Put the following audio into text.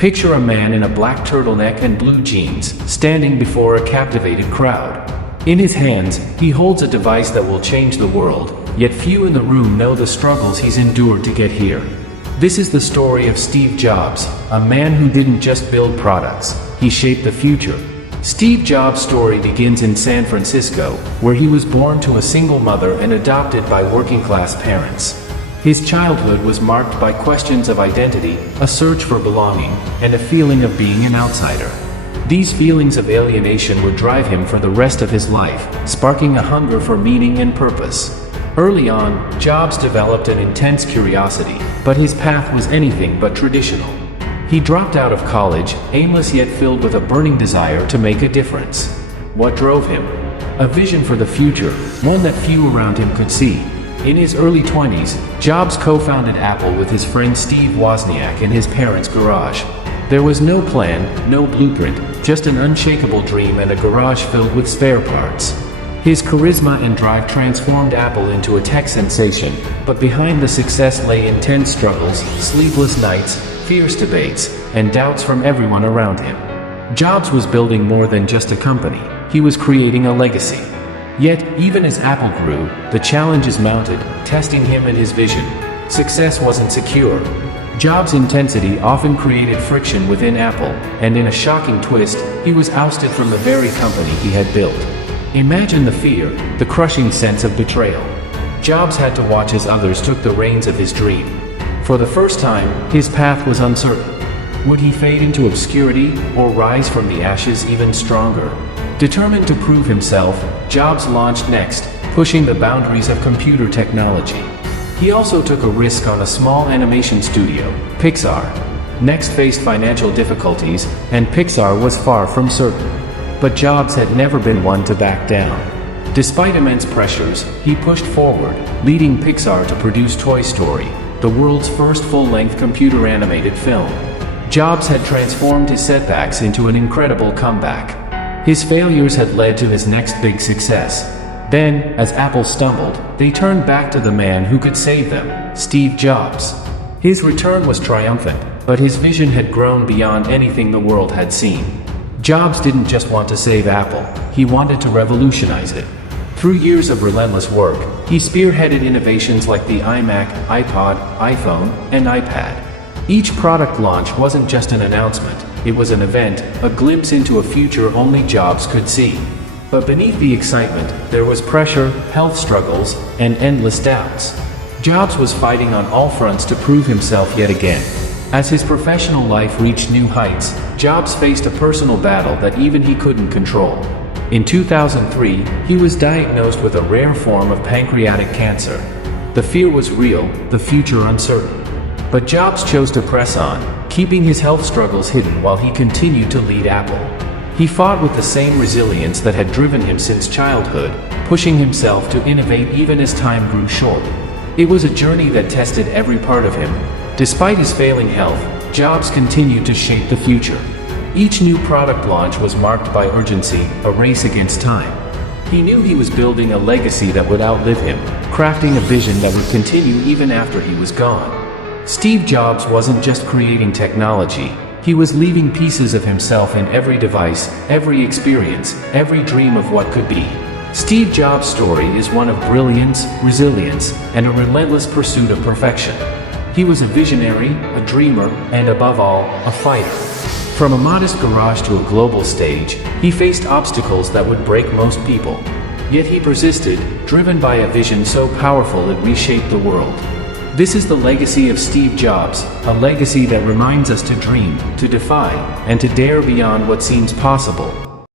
Picture a man in a black turtleneck and blue jeans, standing before a captivated crowd. In his hands, he holds a device that will change the world, yet few in the room know the struggles he's endured to get here. This is the story of Steve Jobs, a man who didn't just build products, he shaped the future. Steve Jobs' story begins in San Francisco, where he was born to a single mother and adopted by working-class parents. His childhood was marked by questions of identity, a search for belonging, and a feeling of being an outsider. These feelings of alienation would drive him for the rest of his life, sparking a hunger for meaning and purpose. Early on, Jobs developed an intense curiosity, but his path was anything but traditional. He dropped out of college, aimless yet filled with a burning desire to make a difference. What drove him? A vision for the future, one that few around him could see. In his early 20s, Jobs co-founded Apple with his friend Steve Wozniak in his parents' garage. There was no plan, no blueprint, just an unshakable dream and a garage filled with spare parts. His charisma and drive transformed Apple into a tech sensation, but behind the success lay intense struggles, sleepless nights, fierce debates, and doubts from everyone around him. Jobs was building more than just a company, he was creating a legacy. Yet, even as Apple grew, the challenges mounted, testing him and his vision. Success wasn't secure. Jobs' intensity often created friction within Apple, and in a shocking twist, he was ousted from the very company he had built. Imagine the fear, the crushing sense of betrayal. Jobs had to watch as others took the reins of his dream. For the first time, his path was uncertain. Would he fade into obscurity, or rise from the ashes even stronger? Determined to prove himself, Jobs launched Next, pushing the boundaries of computer technology. He also took a risk on a small animation studio, Pixar. Next faced financial difficulties, and Pixar was far from certain. But Jobs had never been one to back down. Despite immense pressures, he pushed forward, leading Pixar to produce Toy Story, the world's first full-length computer-animated film. Jobs had transformed his setbacks into an incredible comeback. His failures had led to his next big success. Then, as Apple stumbled, they turned back to the man who could save them, Steve Jobs. His return was triumphant, but his vision had grown beyond anything the world had seen. Jobs didn't just want to save Apple, he wanted to revolutionize it. Through years of relentless work, he spearheaded innovations like the iMac, iPod, iPhone, and iPad. Each product launch wasn't just an announcement, it was an event, a glimpse into a future only Jobs could see. But beneath the excitement, there was pressure, health struggles, and endless doubts. Jobs was fighting on all fronts to prove himself yet again. As his professional life reached new heights, Jobs faced a personal battle that even he couldn't control. In 2003, he was diagnosed with a rare form of pancreatic cancer. The fear was real, the future uncertain. But Jobs chose to press on, keeping his health struggles hidden while he continued to lead Apple. He fought with the same resilience that had driven him since childhood, pushing himself to innovate even as time grew short. It was a journey that tested every part of him. Despite his failing health, Jobs continued to shape the future. Each new product launch was marked by urgency, a race against time. He knew he was building a legacy that would outlive him, crafting a vision that would continue even after he was gone. Steve Jobs wasn't just creating technology, he was leaving pieces of himself in every device, every experience, every dream of what could be. Steve Jobs' story is one of brilliance, resilience, and a relentless pursuit of perfection. He was a visionary, a dreamer, and above all, a fighter. From a modest garage to a global stage, he faced obstacles that would break most people. Yet he persisted, driven by a vision so powerful it reshaped the world. This is the legacy of Steve Jobs, a legacy that reminds us to dream, to defy, and to dare beyond what seems possible.